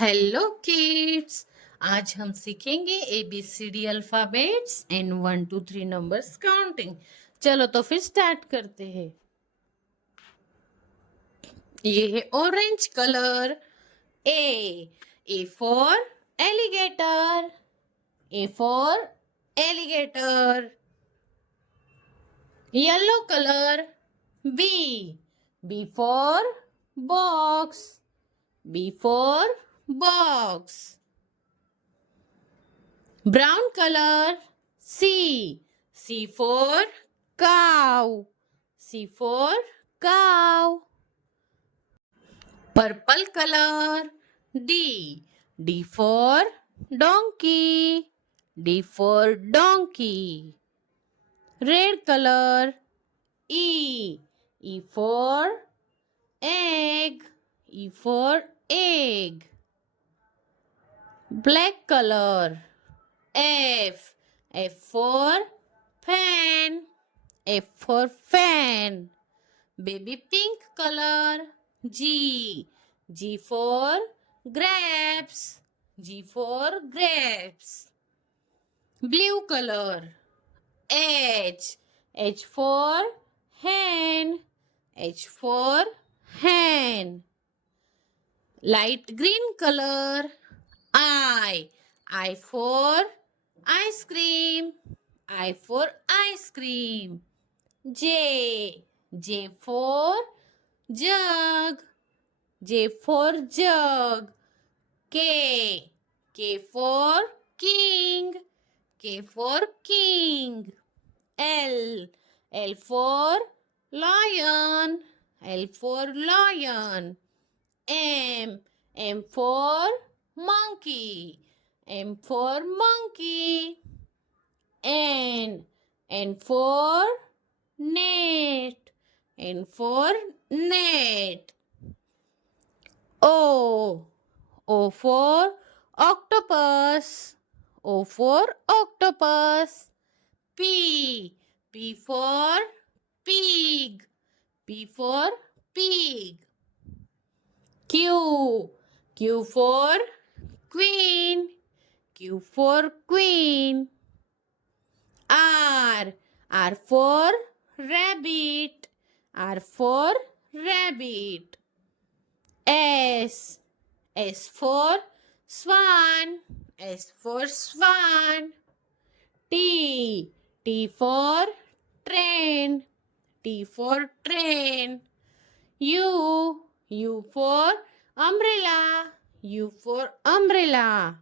Hello kids. आज हम सीखेंगे ABCD alphabets and 1 2 3 numbers counting. चलो तो फिर स्टार्ट करते हैं। ये है orange colour. A for alligator. A for alligator. Yellow colour. B B for box. B for box. Brown color. C. C for cow. C for cow. Purple color. D. D for donkey. D for donkey. Red color. E. E for egg. E for egg. Black color. F. F for fan. F for fan. Baby pink color. G. G for grapes. G for grapes. Blue color. H. H for hen. H for hen. Light green color. I. I for ice cream. I for ice cream. J. J for jug. J for jug. K. K for king. K for king. L. L for lion. L for lion. M. M for monkey. M for monkey. N. N for net. N for net. O. O for octopus. O for octopus. P. P for pig. P for pig. Q. Q for queen. Q for queen. R. R for rabbit. R for rabbit. S. S for swan. S for swan. T. T for train. T for train. U. U for umbrella. U for umbrella.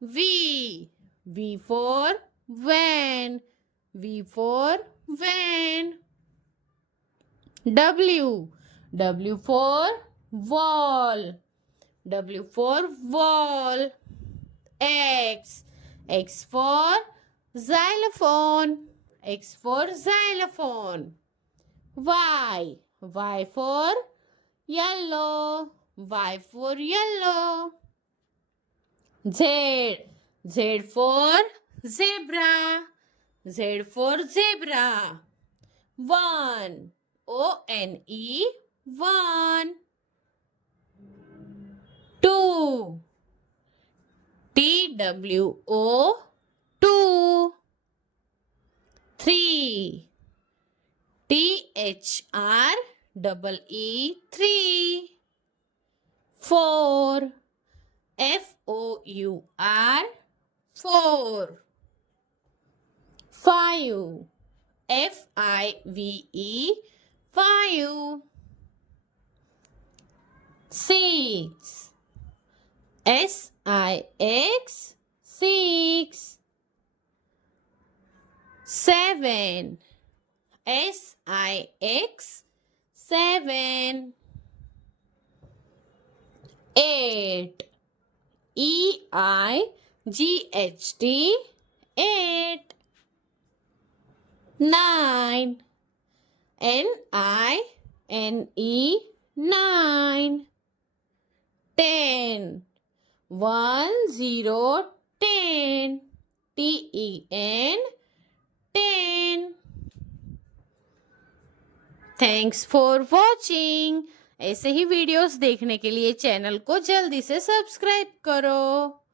V. V for van. V for van. W. W for wall. W for wall. X. X for xylophone. X for xylophone. Y. Y for yellow. Y for yellow. Z. Z for zebra. Z for zebra. One. O-N-E. One. Two. T-W-O. Two. Three. T-H-R-E-E. Three. Four. F-O-U-R. Four. Five. F-I-V-E. Five. Six. S-I-X. Six. Seven. S-I-X. Seven. Eight. E-I-G-H-T. Eight. Nine. N-I-N-E. Nine. 10. 10. T-E-N. 10. Thanks for watching. ऐसे ही videos देखने के लिए channel को जल्दी से subscribe करो।